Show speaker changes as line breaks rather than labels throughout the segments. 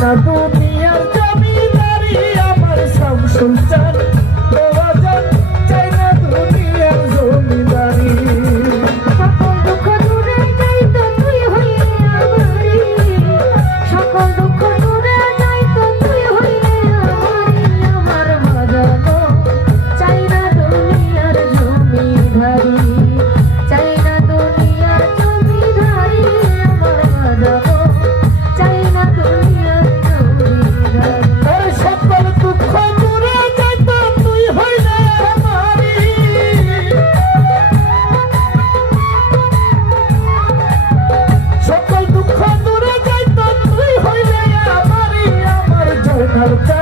না দুনিয়ার জমিদারি আমার সব সুলতান got a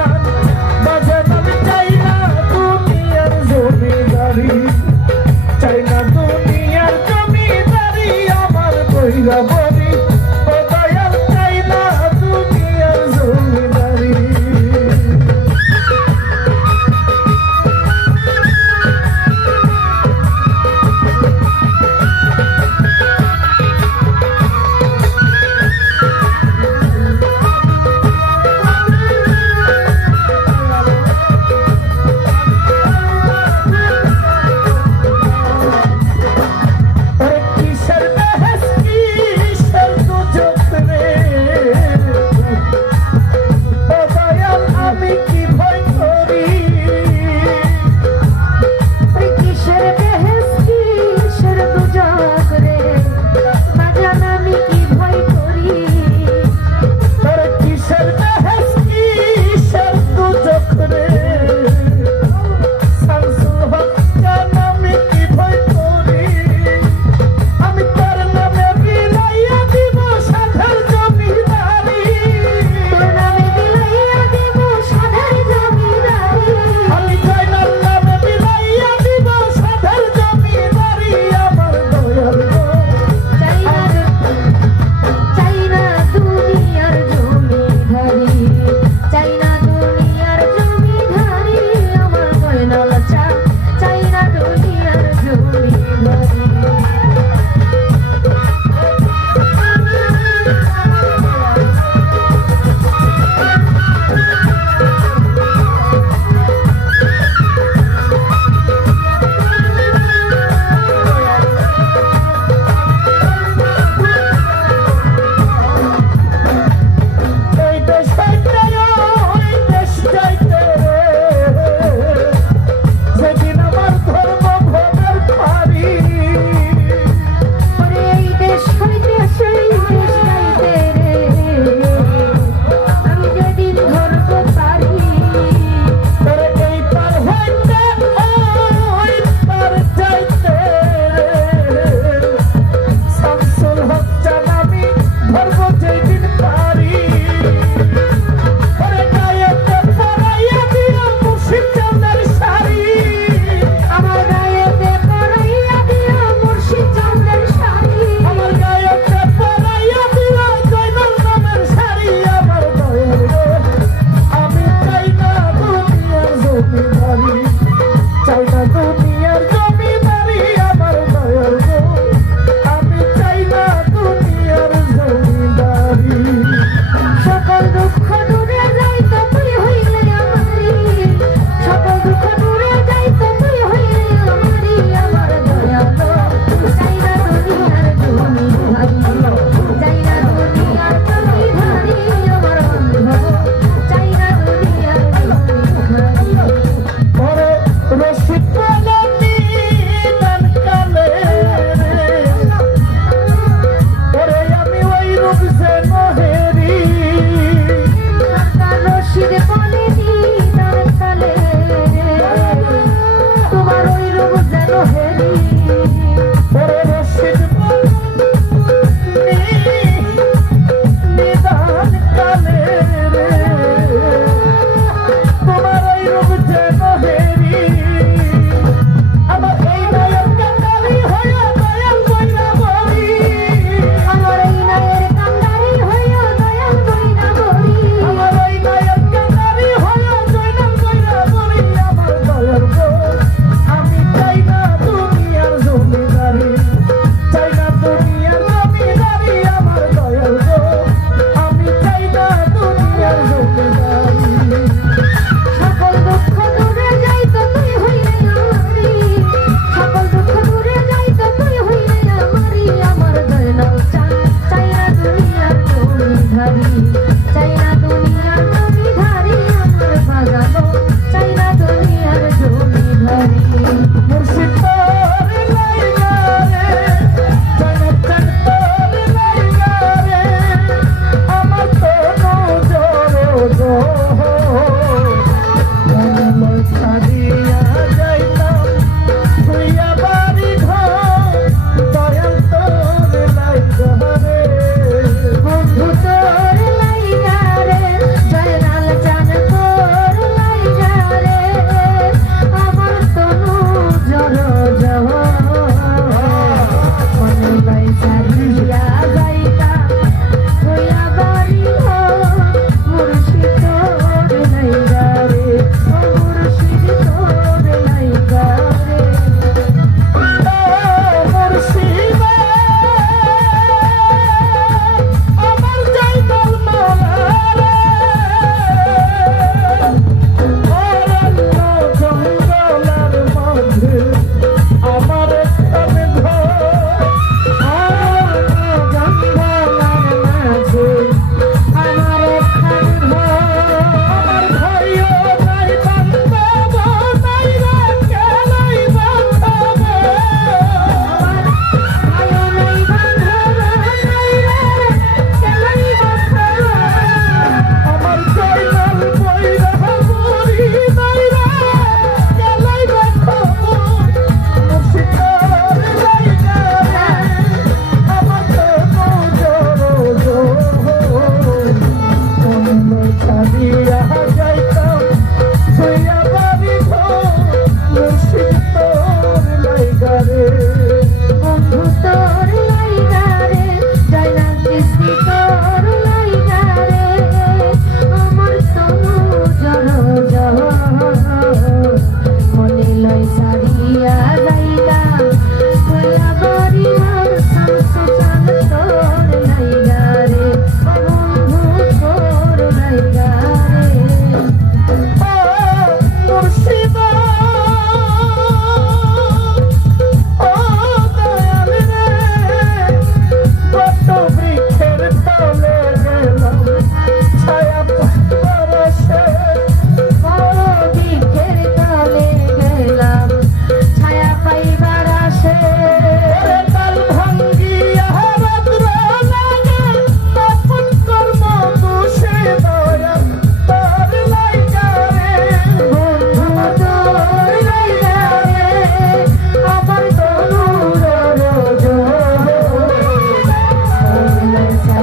Hallelujah.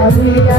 Maria.